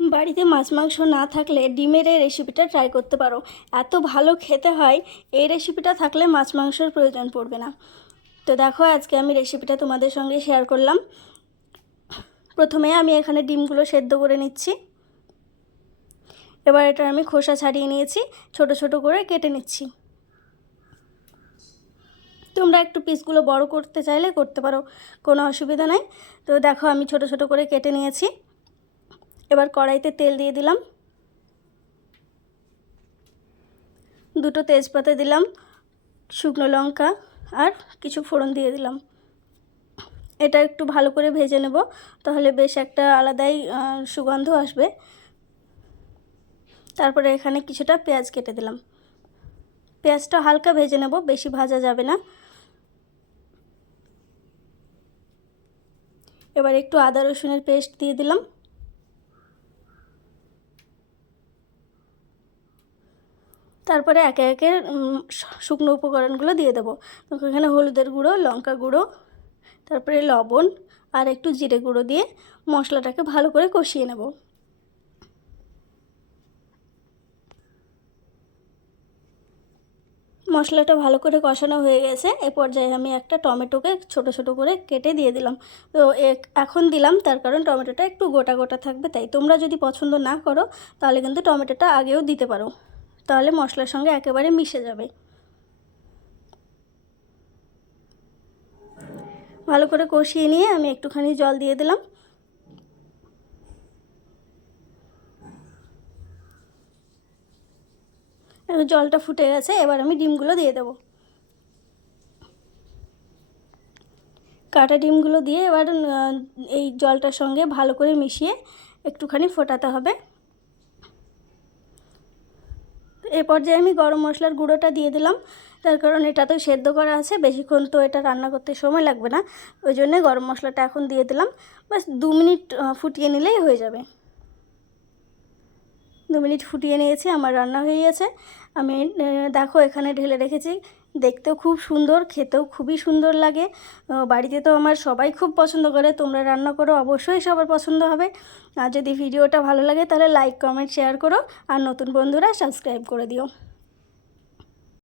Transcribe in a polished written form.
বাড়িতে মাছ মাংস না থাকলে ডিমের এই রেসিপিটা ট্রাই করতে পারো। এত ভালো খেতে হয়, এই রেসিপিটা থাকলে মাছ মাংসের প্রয়োজন পড়বে না। তো দেখো, আজকে আমি রেসিপিটা তোমাদের সঙ্গে শেয়ার করলাম। প্রথমে আমি এখানে ডিমগুলো সেদ্ধ করে নিচ্ছি। এবার এটা আমি খোসা ছাড়িয়ে নিয়েছি, ছোট ছোট করে কেটে নিচ্ছি। তোমরা একটু পিসগুলো বড় করতে চাইলে করতে পারো, কোনো অসুবিধা নেই। তো দেখো, আমি ছোট ছোট করে কেটে নিয়েছি। এবার কড়াইতে তেল দিয়ে দিলাম, দুটো তেজপাতা দিলাম, শুকনো লঙ্কা আর কিছু ফোড়ন দিয়ে দিলাম। এটা একটু ভালো করে ভেজে নেব, তাহলে বেশ একটা আলাদাই সুগন্ধ আসবে। তারপরে এখানে কিছুটা পেঁয়াজ কেটে দিলাম। পেঁয়াজটা হালকা ভেজে নেব, বেশি ভাজা যাবে না। এবার একটু আদা রসুনের পেস্ট দিয়ে দিলাম। তারপরে একে একে শুকনো উপকরণগুলো দিয়ে দেবো। এখানে হলুদের গুঁড়ো, লঙ্কা গুঁড়ো, তারপরে লবণ আর একটু জিরে গুঁড়ো দিয়ে মশলাটাকে ভালো করে কষিয়ে নেব। মশলাটা ভালো করে কষানো হয়ে গেছে। এ পর্যায়ে আমি একটা টমেটোকে ছোট ছোট করে কেটে দিয়ে দিলাম। তো এখন দিলাম তার কারণ টমেটোটা একটু গোটা গোটা থাকবে, তাই তোমরা যদি পছন্দ না করো তাহলে কিন্তু টমেটোটা আগেও দিতে পারো, তাহলে মশলার সঙ্গে একেবারে মিশে যাবে। ভালো করে কষিয়ে নিয়ে আমি একটুখানি জল দিয়ে দিলাম। জলটা ফুটে গেছে, এবার আমি ডিমগুলো দিয়ে দেবো। কাটা ডিমগুলো দিয়ে এবার এই জলটার সঙ্গে ভালো করে মিশিয়ে একটুখানি ফোটাতে হবে। এ পর্যায়ে আমি গরম মশলার গুঁড়োটা দিয়ে দিলাম, তার কারণ এটা তো সেদ্ধ করা আছে, বেশিক্ষণ তো এটা রান্না করতে সময় লাগবে না, ওই জন্যে গরম মশলাটা এখন দিয়ে দিলাম। বাস 2 মিনিট ফুটিয়ে নিলেই হয়ে যাবে। 2 মিনিট ফুটিয়ে নিয়েছি, আমার রান্না হয়ে গেছে। আমি দেখো এখানে ঢেলে রেখেছি। দেখতেও খুব সুন্দর, খেতেও খুবই সুন্দর লাগে। বাড়িতে তো আমার সবাই খুব পছন্দ করে, তোমরা রান্না করো, অবশ্যই সবার পছন্দ হবে। আর যদি ভিডিওটা ভালো লাগে তাহলে লাইক, কমেন্ট, শেয়ার করো। আর নতুন বন্ধুরা সাবস্ক্রাইব করে দিও।